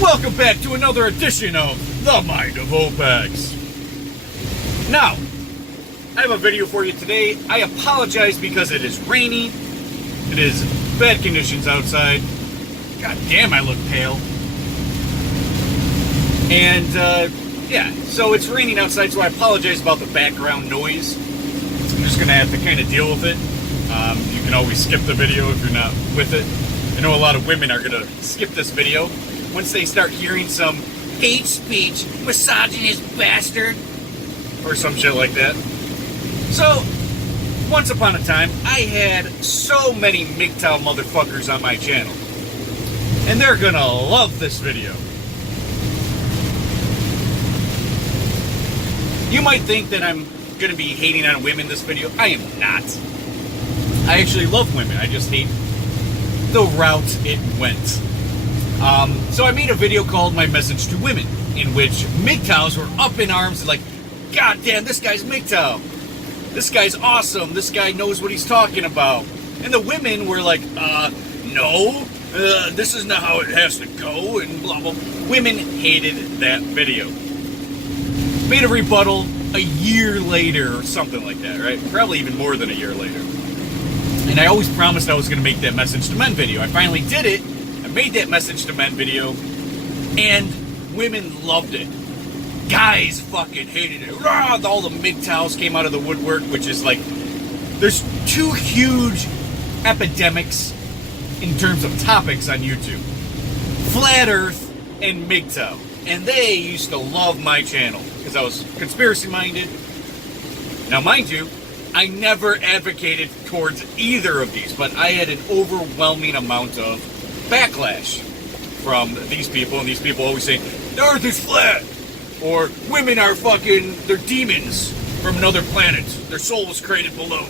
Welcome back to another edition of The Mind of Opex. Now, I have a video for you today. I apologize because it is rainy. It is bad conditions outside. God damn, I look pale. And, yeah, so it's raining outside, so I apologize about the background noise. I'm just going to have to kind of deal with it. You can always skip the video if you're not with it. I know a lot of women are going to skip this video once they start hearing some hate speech, misogynist bastard, or some shit like that. So, once upon a time, I had so many MGTOW motherfuckers on my channel. And they're gonna love this video. You might think that I'm gonna be hating on women in this video. I am not. I actually love women. I just hate the route it went. So I made a video called My Message to Women, in which MGTOWs were up in arms like, God damn, this guy's MGTOW. This guy's awesome. This guy knows what he's talking about. And the women were like, no, this is not how it has to go, and blah, blah. Women hated that video. Made a rebuttal a year later or something like that, right? Probably even more than a year later. And I always promised I was going to make that Message to Men video. I finally did it. I made that Message to Men video, and women loved it. Guys fucking hated it. Rah! All the MGTOWs came out of the woodwork, which is like, there's two huge epidemics in terms of topics on YouTube. Flat Earth and MGTOW. And they used to love my channel because I was conspiracy minded. Now, mind you, I never advocated towards either of these, but I had an overwhelming amount of backlash from these people, and these people always say, the Earth is flat, or women are fucking, they're demons from another planet, their soul was created below,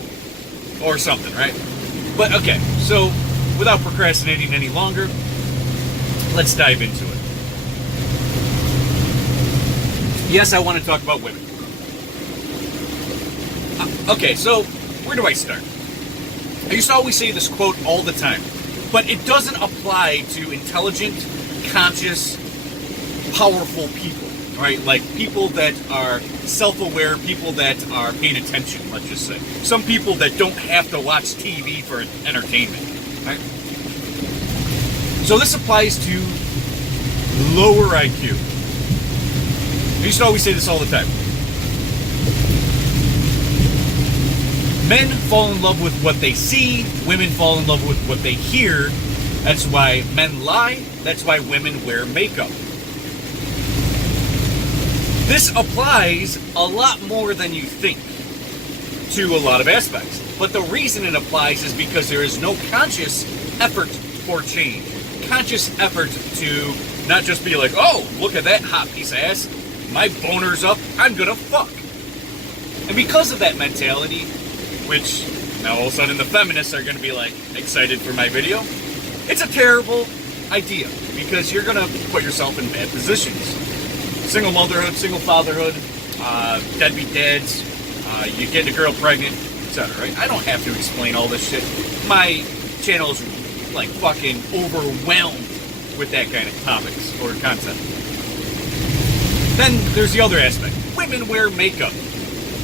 or something, right? But okay, so without procrastinating any longer, let's dive into it. Yes, I want to talk about women. Okay, so where do I start? I used to always say this quote all the time, but it doesn't apply to intelligent, conscious, powerful people, right? Like people that are self-aware, people that are paying attention, let's just say. Some people that don't have to watch TV for entertainment, right? So this applies to lower IQ. I used to always say this all the time. Men fall in love with what they see, women fall in love with what they hear. That's why men lie, that's why women wear makeup. This applies a lot more than you think to a lot of aspects. But the reason it applies is because there is no conscious effort for change. Conscious effort to not just be like, oh, look at that hot piece of ass, my boner's up, I'm gonna fuck. And because of that mentality, which now all of a sudden the feminists are going to be like excited for my video. It's a terrible idea because you're going to put yourself in bad positions. Single motherhood, single fatherhood, deadbeat dads, you get a girl pregnant, etc. Right? I don't have to explain all this shit. My channel is like fucking overwhelmed with that kind of topics or content. Then there's the other aspect. Women wear makeup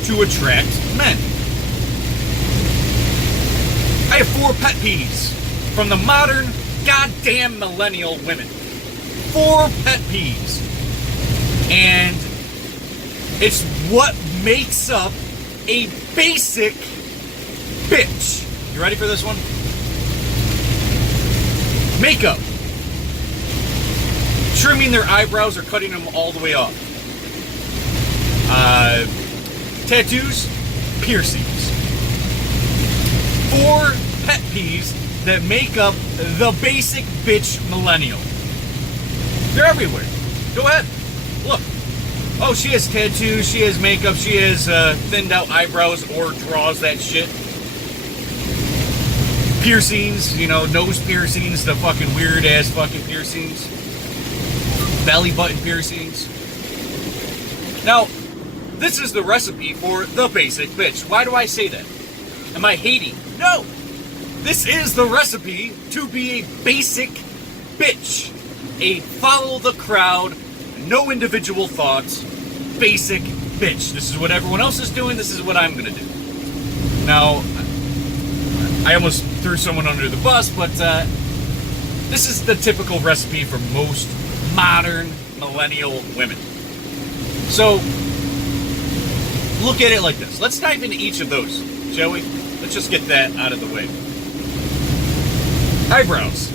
to attract men. I have 4 pet peeves from the modern goddamn millennial women. 4 pet peeves. And it's what makes up a basic bitch. You ready for this one? Makeup. Trimming their eyebrows or cutting them all the way off. Tattoos, piercings. 4 pet peeves that make up the basic bitch millennial. They're everywhere. Go ahead. Look. Oh, she has tattoos, she has makeup, she has thinned out eyebrows or draws that shit. Piercings, you know, nose piercings, the fucking weird ass fucking piercings. Belly button piercings. Now, this is the recipe for the basic bitch. Why do I say that? Am I hating? No! This is the recipe to be a basic bitch. a follow the crowd, no individual thoughts, basic bitch. This is what everyone else is doing, this is what I'm gonna do. Now, I almost threw someone under the bus, but this is the typical recipe for most modern millennial women. So, look at it like this. Let's dive into each of those, shall we? Let's just get that out of the way. Eyebrows.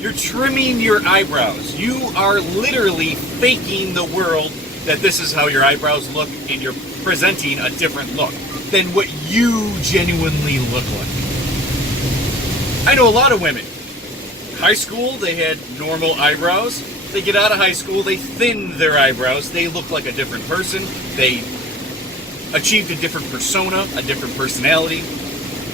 You're trimming your eyebrows. You are literally faking the world that this is how your eyebrows look, and you're presenting a different look than what you genuinely look like. I know a lot of women. High school, they had normal eyebrows. They get out of high school, they thin their eyebrows. They look like a different person. They achieved a different persona, a different personality.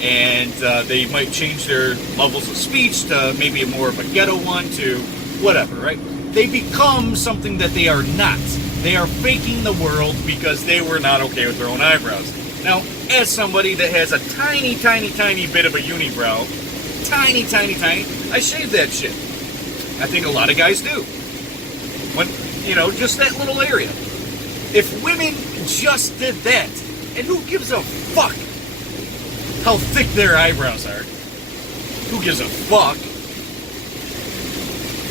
And they might change their levels of speech to maybe more of a ghetto one to whatever, right? They become something that they are not. They are faking the world because they were not okay with their own eyebrows. Now, as somebody that has a tiny, tiny, tiny bit of a unibrow, tiny, tiny, tiny, I shave that shit. I think a lot of guys do. When, just that little area. If women just did that, and who gives a fuck how thick their eyebrows are? Who gives a fuck?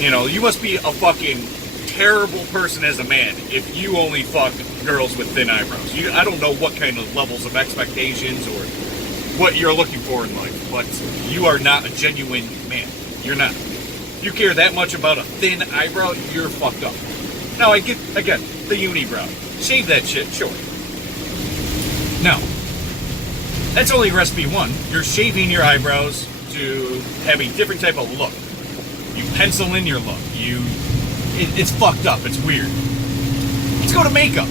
You must be a fucking terrible person as a man if you only fuck girls with thin eyebrows. I don't know what kind of levels of expectations or what you're looking for in life, but you are not a genuine man. You're not. If you care that much about a thin eyebrow, you're fucked up. Now, I get, again, the unibrow. Shave that shit, sure. Now, that's only recipe one. You're shaving your eyebrows to have a different type of look. You pencil in your look. It's fucked up. It's weird. Let's go to makeup.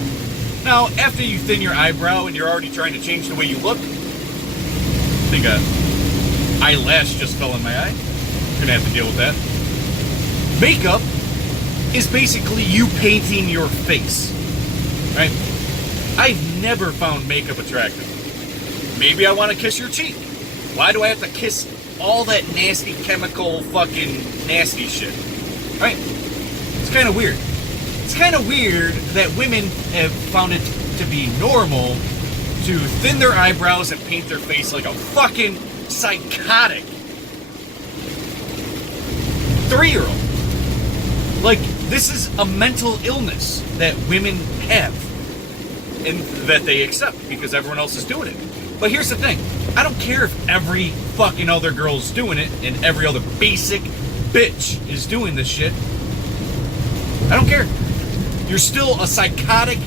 Now, after you thin your eyebrow and you're already trying to change the way you look, I think an eyelash just fell in my eye. You're gonna have to deal with that. Makeup is basically you painting your face, right? I've never found makeup attractive. Maybe I want to kiss your cheek. Why do I have to kiss all that nasty chemical fucking nasty shit? Right? It's kind of weird. It's kind of weird that women have found it to be normal to thin their eyebrows and paint their face like a fucking psychotic 3-year-old. Like, this is a mental illness that women have and that they accept because everyone else is doing it. But here's the thing. I don't care if every fucking other girl's doing it and every other basic bitch is doing this shit. I don't care. You're still a psychotic,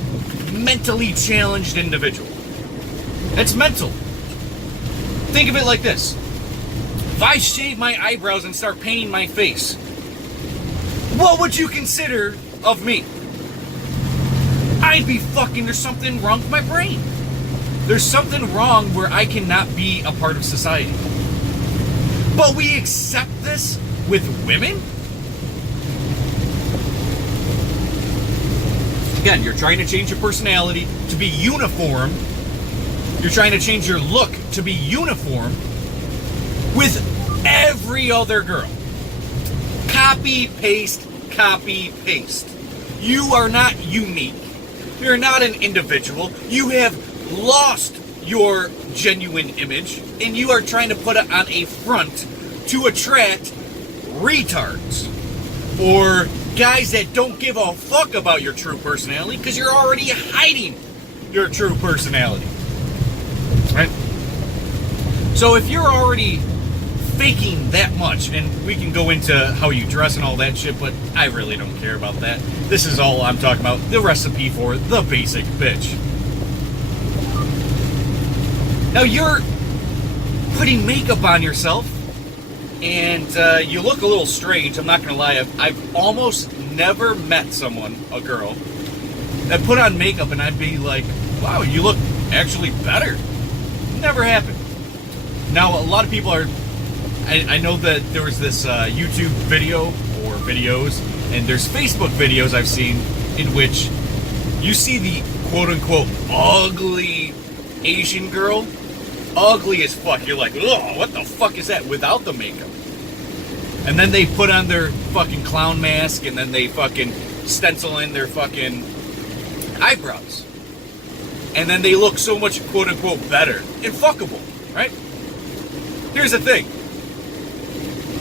mentally challenged individual. It's mental. Think of it like this. If I shave my eyebrows and start painting my face, what would you consider of me? I'd be fucking, there's something wrong with my brain. There's something wrong where I cannot be a part of society. But we accept this with women? Again, you're trying to change your personality to be uniform. You're trying to change your look to be uniform with every other girl. Copy, paste, copy, paste. You are not unique. You're not an individual. You have lost your genuine image, and you are trying to put it on a front to attract retards or guys that don't give a fuck about your true personality because you're already hiding your true personality. Right? So if you're already faking that much, and we can go into how you dress and all that shit, but I really don't care about that. This is all I'm talking about, the recipe for the basic bitch. Now you're putting makeup on yourself, and you look a little strange. I'm not gonna lie. I've almost never met someone, a girl, that put on makeup and I'd be like, wow, you look actually better. Never happened. Now a lot of people are, I know that there was this YouTube video or videos, and there's Facebook videos I've seen in which you see the quote-unquote ugly Asian girl, ugly as fuck. You're like, oh, what the fuck is that without the makeup? And then they put on their fucking clown mask, and then they fucking stencil in their fucking eyebrows. And then they look so much quote-unquote better and fuckable, right? Here's the thing.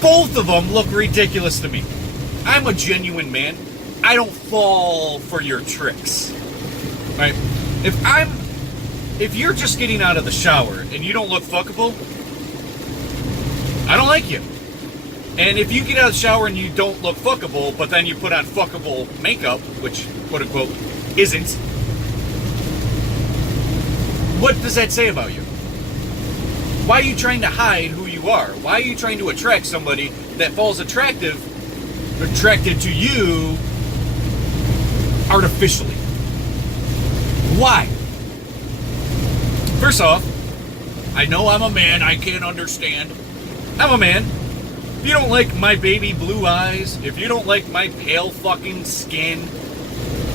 Both of them look ridiculous to me. I'm a genuine man. I don't fall for your tricks, right? If you're just getting out of the shower and you don't look fuckable, I don't like you. And if you get out of the shower and you don't look fuckable, but then you put on fuckable makeup, which quote-unquote isn't, what does that say about you? Why are you trying to hide who you are? Why are you trying to attract somebody that falls attracted to you artificially? Why? First off, I know I'm a man, I can't understand. I'm a man. If you don't like my baby blue eyes, if you don't like my pale fucking skin,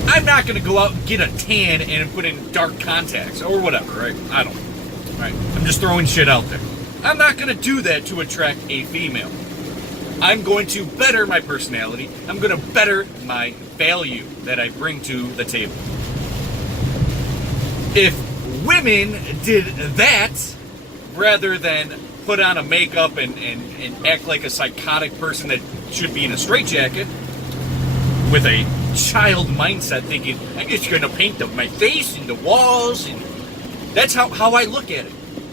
I'm not going to go out and get a tan and put in dark contacts or whatever, right? I don't know. Right? I'm just throwing shit out there. I'm not going to do that to attract a female. I'm going to better my personality. I'm going to better my value that I bring to the table. If women did that rather than put on a makeup and act like a psychotic person that should be in a straitjacket with a child mindset thinking, I'm just going to paint my face and the walls, and that's how I look at it.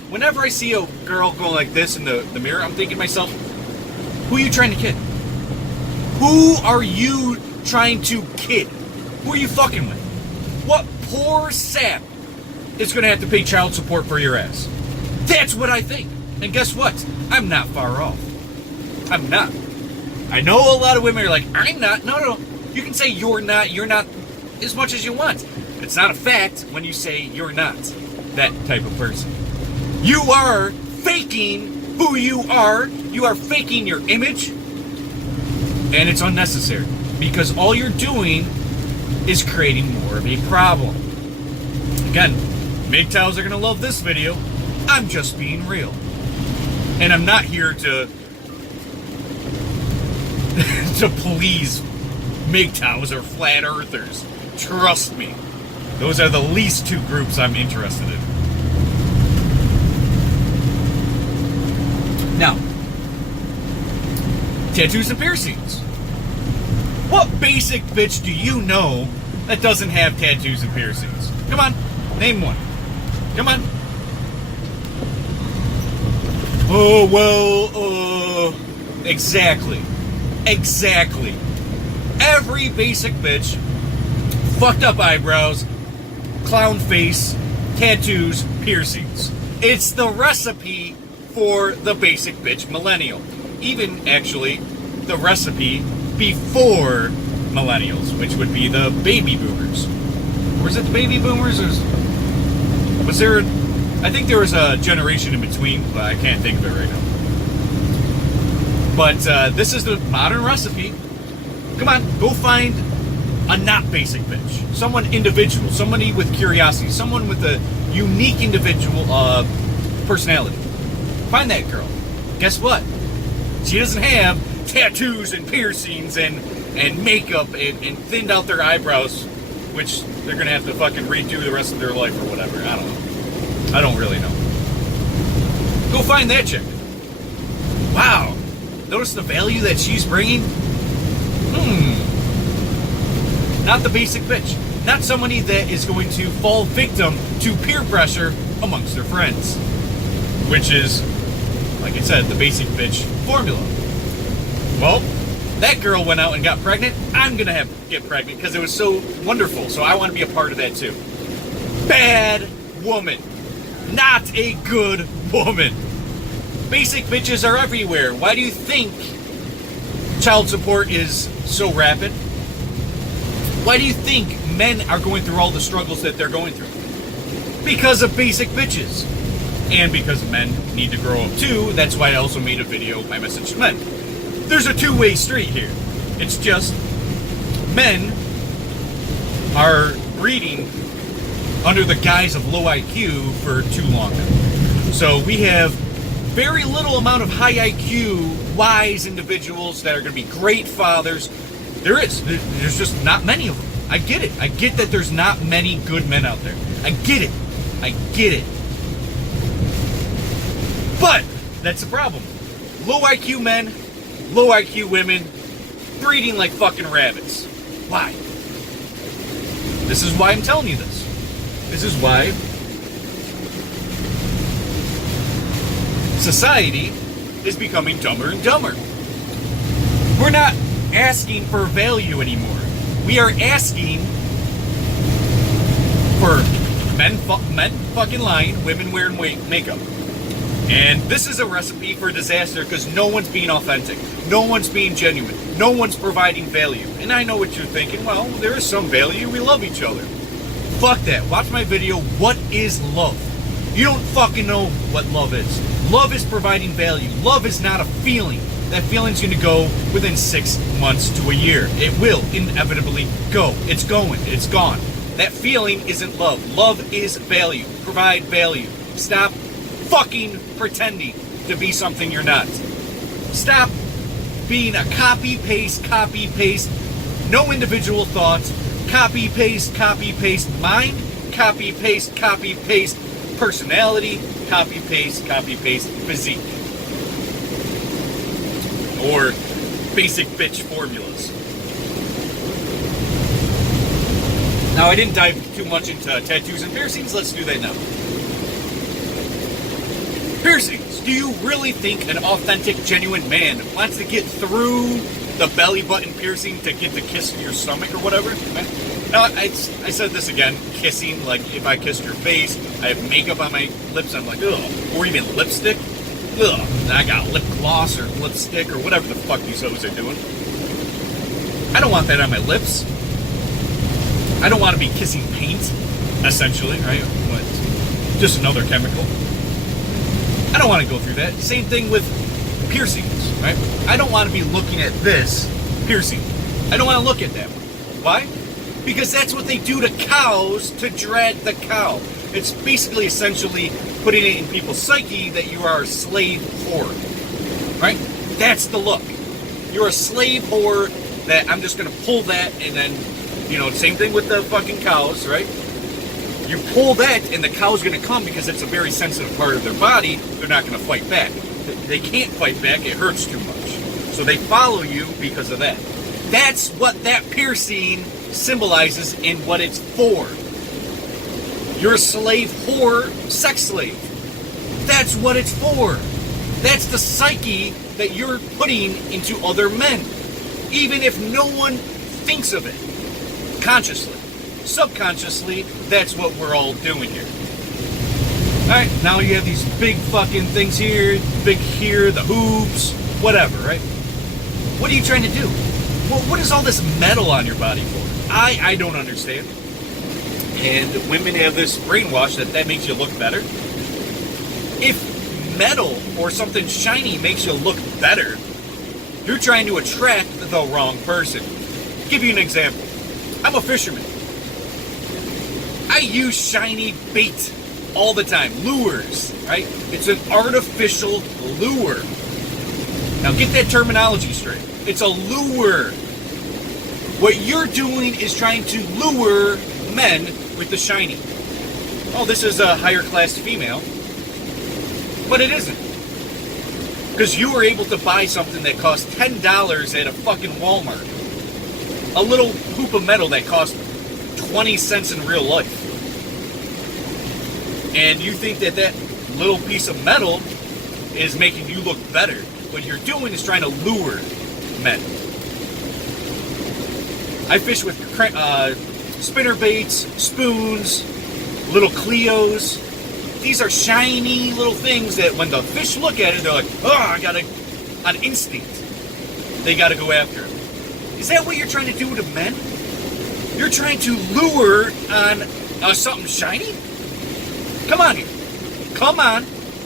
Whenever I see a girl going like this in the mirror, I'm thinking to myself, who are you trying to kid? Who are you trying to kid? Who are you fucking with? What poor sap is going to have to pay child support for your ass? That's what I think. And guess what? I'm not far off. I'm not. I know a lot of women are like, I'm not. No. You can say you're not as much as you want. It's not a fact when you say you're not that type of person. You are faking who you are. You are faking your image. And it's unnecessary. Because all you're doing is creating more of a problem. Again, MGTOWs are going to love this video. I'm just being real. And I'm not here to please MGTOWs or flat earthers. Trust me. Those are the least two groups I'm interested in. Now, tattoos and piercings. What basic bitch do you know that doesn't have tattoos and piercings? Come on, name one. Come on. Oh, well, exactly. Every basic bitch, fucked up eyebrows, clown face, tattoos, piercings. It's the recipe for the basic bitch millennial. Even, actually, the recipe before millennials, which would be the baby boomers. Or is it the baby boomers? Was there... I think there was a generation in between, but I can't think of it right now. But this is the modern recipe. Come on, go find a not basic bitch. Someone individual, somebody with curiosity, someone with a unique individual personality. Find that girl. Guess what? She doesn't have tattoos and piercings and makeup and thinned out their eyebrows, which they're going to have to fucking redo the rest of their life or whatever. I don't know. I don't really know. Go find that chick. Wow. Notice the value that she's bringing? Not the basic bitch. Not somebody that is going to fall victim to peer pressure amongst their friends. Which is, like I said, the basic bitch formula. Well, that girl went out and got pregnant. I'm going to get pregnant because it was so wonderful. So I want to be a part of that too. Bad woman. Not a good woman. Basic bitches are everywhere. Why do you think child support is so rapid? Why do you think men are going through all the struggles that they're going through? Because of basic bitches. And because men need to grow up too. That's why I also made a video, my message to men. There's a two-way street here. It's just men are breeding under the guise of low IQ for too long now. So we have very little amount of high IQ wise individuals that are going to be great fathers. There's just not many of them. I get it. I get that there's not many good men out there. I get it. I get it. But that's the problem. Low IQ men, low IQ women, breeding like fucking rabbits. Why? This is why I'm telling you this. This is why society is becoming dumber and dumber. We're not asking for value anymore. We are asking for men fucking lying, women wearing makeup. And this is a recipe for disaster because no one's being authentic. No one's being genuine. No one's providing value. And I know what you're thinking. Well, there is some value. We love each other. Fuck that. Watch my video. What is love? You don't fucking know what love is. Love is providing value. Love is not a feeling. That feeling's going to go within 6 months to a year. It will inevitably go. It's going. It's gone. That feeling isn't love. Love is value. Provide value. Stop fucking pretending to be something you're not. Stop being a copy-paste, no individual thoughts, copy-paste mind, copy-paste personality, copy-paste physique. Or basic bitch formulas. Now, I didn't dive too much into tattoos and piercings. Let's do that now. Piercings. Do you really think an authentic, genuine man wants to get through the belly button piercing to get the kiss in your stomach or whatever? Now, I said this again, kissing, like if I kissed your face, I have makeup on my lips, I'm like, ugh. Or even lipstick. Ugh. I got lip gloss or lipstick or whatever the fuck these hoes are doing. I don't want that on my lips. I don't want to be kissing paint, essentially, right? What? Just another chemical. I don't want to go through that. Same thing with piercings, right? I don't want to be looking at this piercing. I don't want to look at that one. Why? Because that's what they do to cows to drag the cow. It's basically essentially putting it in people's psyche that you are a slave whore, right? That's the look. You're a slave whore that I'm just going to pull that and then, same thing with the fucking cows, right? You pull that and the cow's going to come because it's a very sensitive part of their body. They're not going to fight back. They can't fight back. It hurts too much. So they follow you because of that. That's what that piercing symbolizes and what it's for. You're a slave whore, sex slave. That's what it's for. That's the psyche that you're putting into other men. Even if no one thinks of it consciously. Subconsciously, that's what we're all doing here. Alright, now you have these big fucking things here, big here, the hoops, whatever, right? What are you trying to do? Well, what is all this metal on your body for? I don't understand. And women have this brainwash that makes you look better. If metal or something shiny makes you look better, you're trying to attract the wrong person. I'll give you an example. I'm a fisherman. I use shiny bait all the time. Lures, right? It's an artificial lure. Now get that terminology straight. It's a lure. What you're doing is trying to lure men with the shiny. Oh, this is a higher class female. But it isn't. Because you were able to buy something that cost $10 at a fucking Walmart. A little hoop of metal that cost 20 cents in real life. And you think that little piece of metal is making you look better. What you're doing is trying to lure men. I fish with spinner baits, spoons, little Cleos. These are shiny little things that when the fish look at it, they're like, oh, on instinct, they gotta go after it. Is that what you're trying to do to men? You're trying to lure on something shiny? Come on here. Come on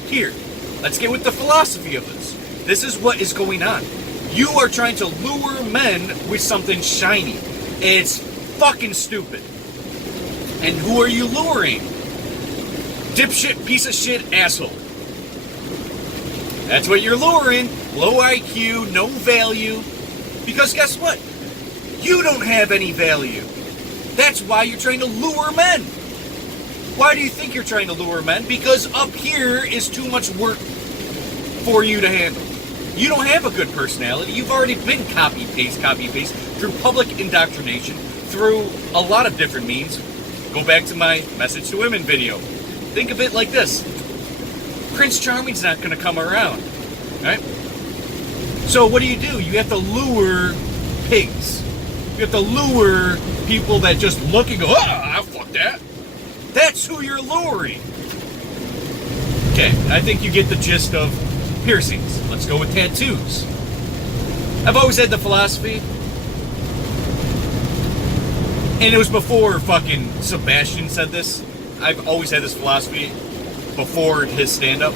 here. Let's get with the philosophy of this. This is what is going on. You are trying to lure men with something shiny. It's fucking stupid. And who are you luring? Dipshit, piece of shit, asshole. That's what you're luring. low IQ, no value. Because guess what? You don't have any value. That's why you're trying to lure men. Why do you think you're trying to lure men? Because up here is too much work for you to handle. You don't have a good personality. You've already been copy-paste through public indoctrination, through a lot of different means. Go back to my Message to Women video. Think of it like this. Prince Charming's not going to come around, right? So what do? You have to lure pigs. You have to lure people that just look and go, fuck that. That's who you're luring. Okay, I think you get the gist of piercings. Let's go with tattoos. I've always had the philosophy, and it was before fucking Sebastian said this. I've always had this philosophy before his stand-up.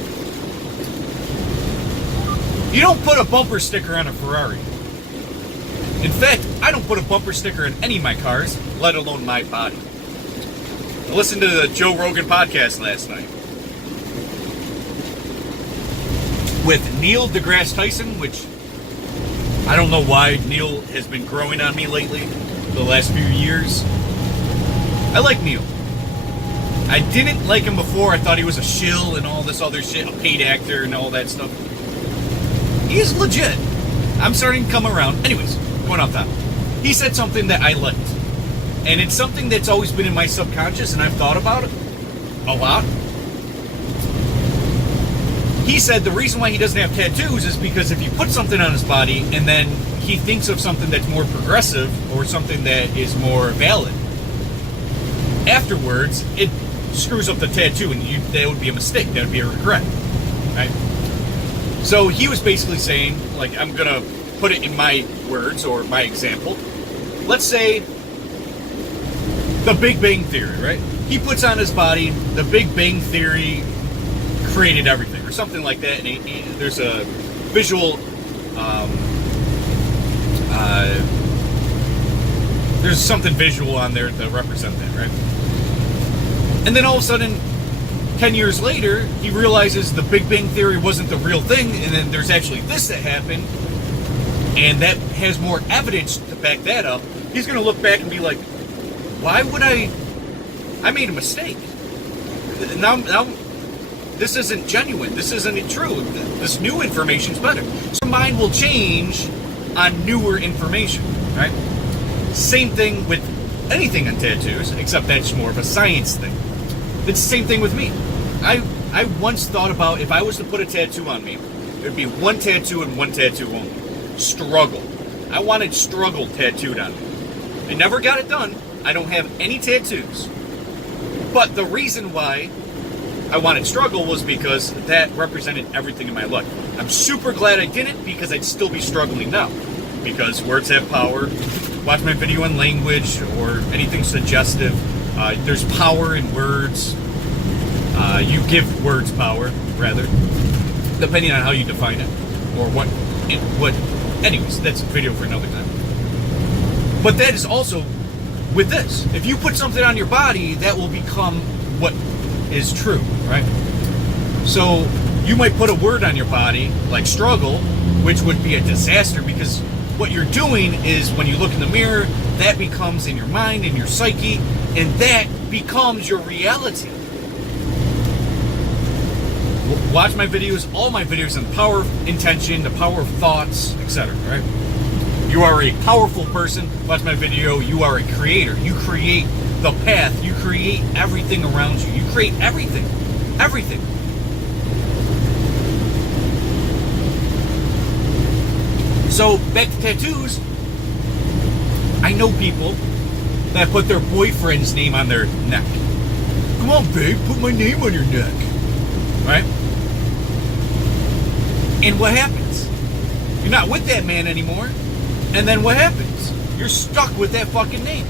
You don't put a bumper sticker on a Ferrari. In fact, I don't put a bumper sticker in any of my cars, let alone my body. I listened to the Joe Rogan podcast last night with Neil deGrasse Tyson, which I don't know why Neil has been growing on me lately, the last few years. I like Neil. I didn't like him before. I thought he was a shill and all this other shit, a paid actor and all that stuff. He's legit. I'm starting to come around. Anyways, going off top. He said something that I liked. And it's something that's always been in my subconscious, and I've thought about it a lot. He said the reason why he doesn't have tattoos is because if you put something on his body and then he thinks of something that's more progressive or something that is more valid, afterwards it screws up the tattoo, and that would be a mistake. That would be a regret, right? So he was basically saying, like, I'm gonna put it in my words or my example. Let's say the Big Bang Theory, right? He puts on his body, the Big Bang Theory created everything, or something like that, and there's a visual, there's something visual on there to represent that, right? And then all of a sudden, 10 years later, he realizes the Big Bang Theory wasn't the real thing, and then there's actually this that happened, and that has more evidence to back that up. He's going to look back and be like, why would I made a mistake. Now, this isn't genuine. This isn't true. This new information's better. So mind will change on newer information, right? Same thing with anything on tattoos, except that's more of a science thing. It's the same thing with me. I once thought about if I was to put a tattoo on me, it would be one tattoo and one tattoo only. Struggle. I wanted struggle tattooed on me. I never got it done. I don't have any tattoos. But the reason why I wanted struggle was because that represented everything in my life. I'm super glad I didn't, because I'd still be struggling now. Because words have power. Watch my video on language or anything suggestive. There's power in words. You give words power, rather, depending on how you define it or what. Anyways, that's a video for another time. But that is also with this. If you put something on your body, that will become what is true, right? So you might put a word on your body like struggle, which would be a disaster, because what you're doing is when you look in the mirror, that becomes in your mind, in your psyche, and that becomes your reality. Watch my videos, all my videos on the power of intention, the power of thoughts, etc., right? You are a powerful person. Watch my video. You are a creator. You create the path. You create everything around you. You create everything. Everything. So, back to tattoos. I know people that put their boyfriend's name on their neck. Come on, babe, put my name on your neck. Right? And what happens? You're not with that man anymore. And then what happens? You're stuck with that fucking name.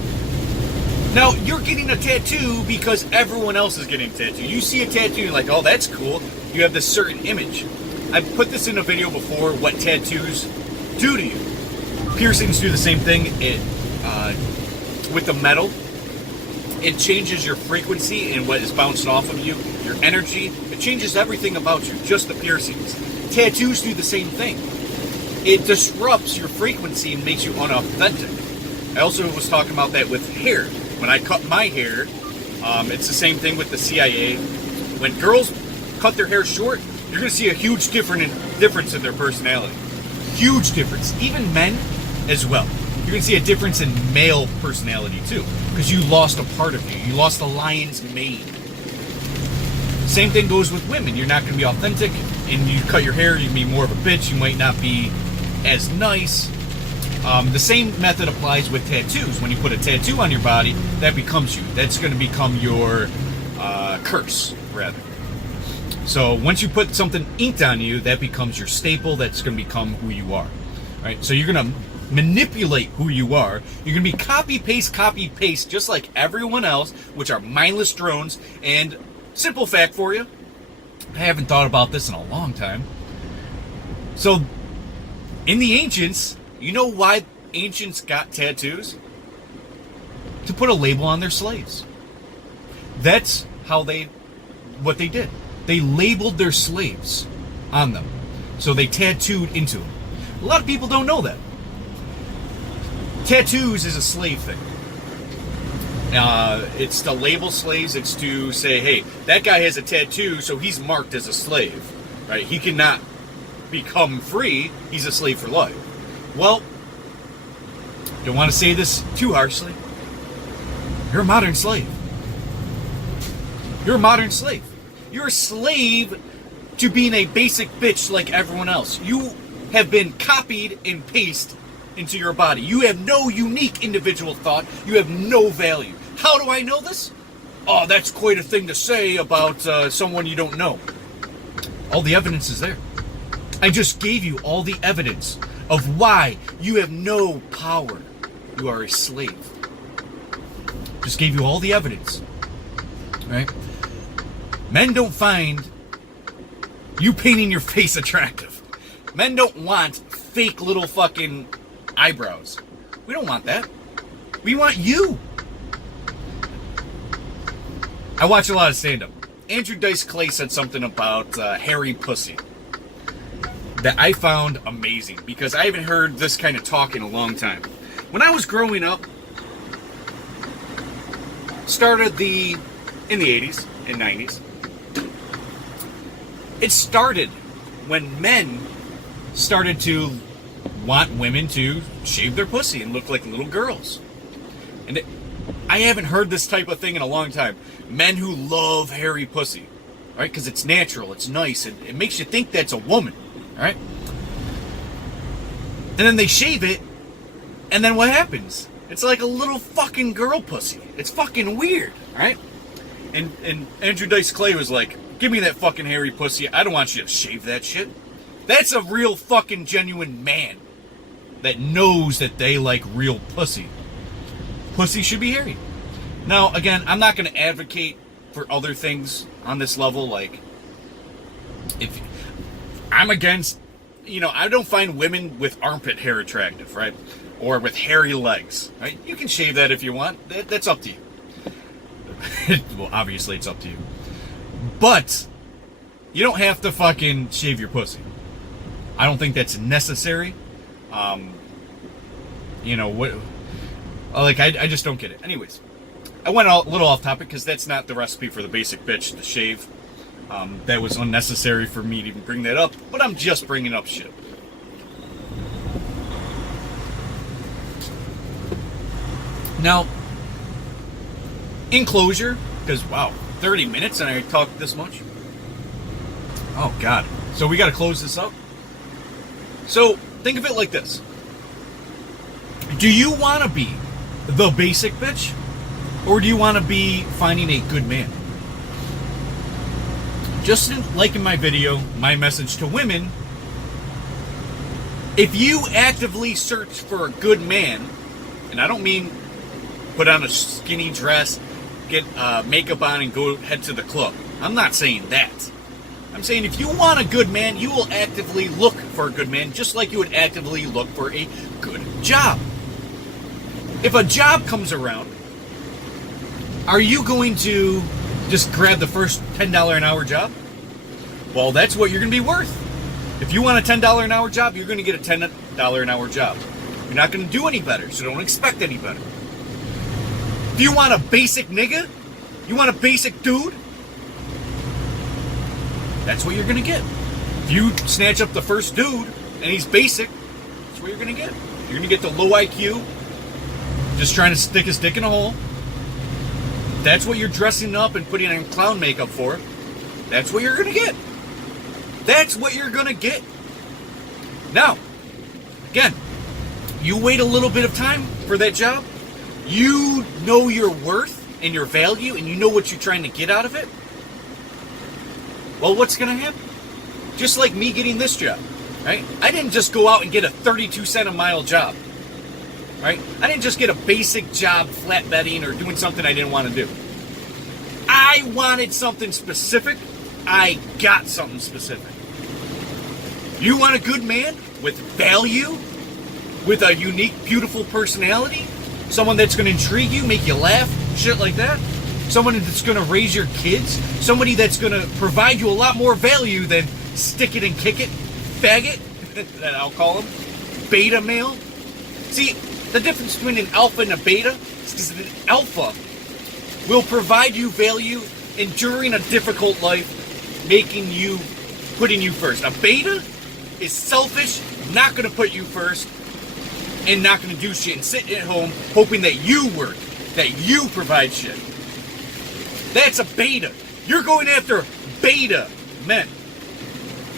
Now, you're getting a tattoo because everyone else is getting a tattoo. You see a tattoo, you're like, oh, that's cool. You have this certain image. I've put this in a video before, what tattoos do to you. Piercings do the same thing. With the metal, it changes your frequency and what is bouncing off of you, your energy. It changes everything about you, just the piercings. Tattoos do the same thing. it disrupts your frequency and makes you unauthentic. I also was talking about that with hair. When I cut my hair, it's the same thing with the CIA. When girls cut their hair short, you're going to see a huge difference in their personality. Huge difference. Even men as well. You're going to see a difference in male personality too, because you lost a part of you. You lost the lion's mane. Same thing goes with women. You're not going to be authentic, and you cut your hair, you can be more of a bitch. You might not be as nice. The same method applies with tattoos. When you put a tattoo on your body, that becomes you. That's going to become your curse, rather. So once you put something inked on you, that becomes your staple. That's going to become who you are. Right? So you're going to manipulate who you are. You're going to be copy, paste, just like everyone else, which are mindless drones. And simple fact for you, I haven't thought about this in a long time. So, in the ancients, you know why ancients got tattoos? To put a label on their slaves. That's what they did. They labeled their slaves on them. So they tattooed into them. A lot of people don't know that. Tattoos is a slave thing. It's to label slaves. It's to say, hey, that guy has a tattoo, so he's marked as a slave. Right? He cannot become free. He's a slave for life. Well, don't want to say this too harshly. You're a modern slave. You're a modern slave. You're a slave to being a basic bitch like everyone else. You have been copied and pasted into your body. You have no unique individual thought. You have no value. How do I know this? Oh, that's quite a thing to say about someone you don't know. All the evidence is there. I just gave you all the evidence of why you have no power. You are a slave. Just gave you all the evidence. Right? Men don't find you painting your face attractive. Men don't want fake little fucking eyebrows. We don't want that. We want you. I watch a lot of stand-up. Andrew Dice Clay said something about hairy pussy that I found amazing, because I haven't heard this kind of talk in a long time. When I was growing up, started in the 80s and 90s, it started when men started to want women to shave their pussy and look like little girls. And I haven't heard this type of thing in a long time. Men who love hairy pussy, right? Because it's natural, it's nice, and it makes you think that's a woman, right? And then they shave it, and then what happens? It's like a little fucking girl pussy. It's fucking weird, right? And Andrew Dice Clay was like, give me that fucking hairy pussy. I don't want you to shave that shit. That's a real fucking genuine man that knows that they like real pussy. Pussy should be hairy. Now, again, I'm not going to advocate for other things on this level. Like, if I'm against, I don't find women with armpit hair attractive, right? Or with hairy legs, right? You can shave that if you want. That's up to you. Well, obviously it's up to you. But you don't have to fucking shave your pussy. I don't think that's necessary. I just don't get it. Anyways, I went a little off topic because that's not the recipe for the basic bitch to shave. That was unnecessary for me to even bring that up, but I'm just bringing up shit. Now, in closure, because wow, 30 minutes and I talked this much. Oh God. So we got to close this up. So think of it like this. Do you want to be the basic bitch? Or do you want to be finding a good man? Just like in my video, my message to women, if you actively search for a good man, and I don't mean put on a skinny dress, get makeup on, and go head to the club. I'm not saying that. I'm saying if you want a good man, you will actively look for a good man, just like you would actively look for a good job. If a job comes around, are you going to just grab the first $10 an hour job? Well, that's what you're going to be worth. If you want a $10 an hour job, you're going to get a $10 an hour job. You're not going to do any better, so don't expect any better. If you want a basic nigga, you want a basic dude, that's what you're going to get. If you snatch up the first dude and he's basic, that's what you're going to get. You're going to get the low IQ, just trying to stick his dick in a hole. That's what you're dressing up and putting on clown makeup for. That's what you're going to get. That's what you're going to get. Now, again, you wait a little bit of time for that job. You know your worth and your value, and you know what you're trying to get out of it. Well, what's going to happen? Just like me getting this job, right? I didn't just go out and get a 32-cent a mile job, right? I didn't just get a basic job flatbedding or doing something I didn't want to do. I wanted something specific. I got something specific. You want a good man with value, with a unique, beautiful personality, someone that's going to intrigue you, make you laugh, shit like that. Someone that's going to raise your kids, somebody that's going to provide you a lot more value than stick it and kick it, faggot, that I'll call him, beta male. See, the difference between an alpha and a beta is that an alpha will provide you value enduring a difficult life, putting you first. A beta is selfish, not going to put you first, and not going to do shit and sit at home hoping that you work, that you provide shit. That's a beta. You're going after beta men.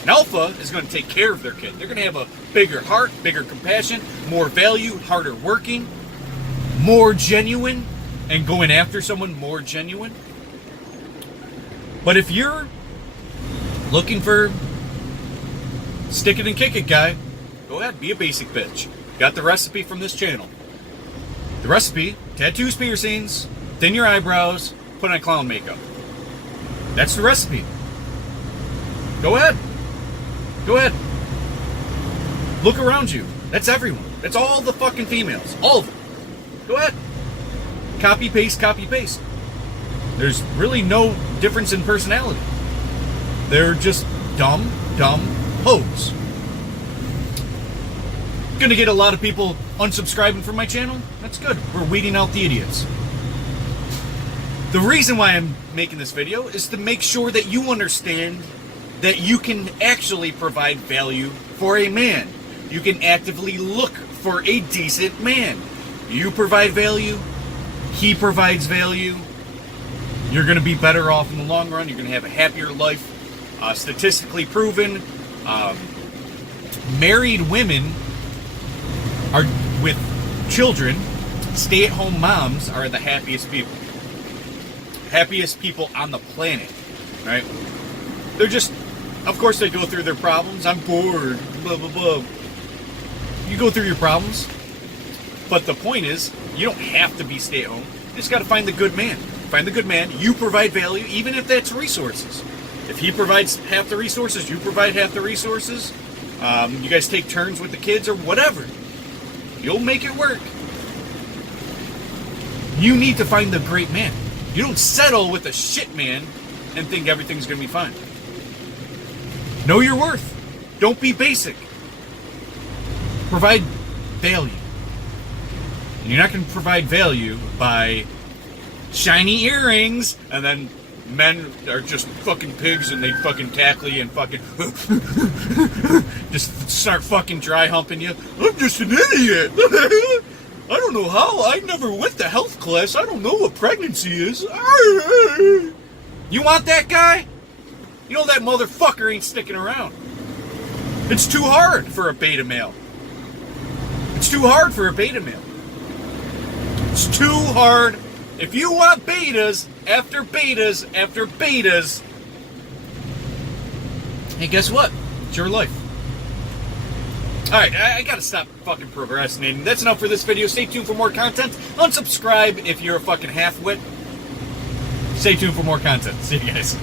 An alpha is going to take care of their kid. They're going to have a bigger heart, bigger compassion, more value, harder working, more genuine, and going after someone more genuine. But if you're looking for stick it and kick it guy, go ahead, be a basic bitch. Got the recipe from this channel. The recipe: tattoos, piercings, thin your eyebrows, put on clown makeup. That's the recipe. Go ahead. Go ahead. Look around you. That's everyone. That's all the fucking females. All of them. Go ahead. Copy, paste, copy, paste. There's really no difference in personality. They're just dumb hoes. Gonna get a lot of people unsubscribing from my channel. That's good. We're weeding out the idiots. The reason why I'm making this video is to make sure that you understand that you can actually provide value for a man. You can actively look for a decent man. You provide value, he provides value. You're going to be better off in the long run. You're going to have a happier life. Statistically proven, married women are with children, stay-at-home moms are the happiest people. Happiest people on the planet, right? They're just, of course they go through their problems. I'm bored, blah, blah, blah. You go through your problems, but the point is, you don't have to be stay-at-home. You just got to find the good man. Find the good man. You provide value, even if that's resources. If he provides half the resources, you provide half the resources. You guys take turns with the kids or whatever. You'll make it work. You need to find the great man. You don't settle with a shit man and think everything's going to be fine. Know your worth. Don't be basic. Provide value. And you're not going to provide value by shiny earrings, and then men are just fucking pigs and they fucking tackle you and fucking just start fucking dry humping you. I'm just an idiot. I don't know how. I never went to health class. I don't know what pregnancy is. You want that guy? You know that motherfucker ain't sticking around. It's too hard for a beta male. It's too hard for a beta male. It's too hard. If you want betas after betas after betas, hey, guess what? It's your life. Alright, I gotta stop fucking procrastinating. That's enough for this video. Stay tuned for more content. Unsubscribe if you're a fucking half-wit. Stay tuned for more content. See you guys.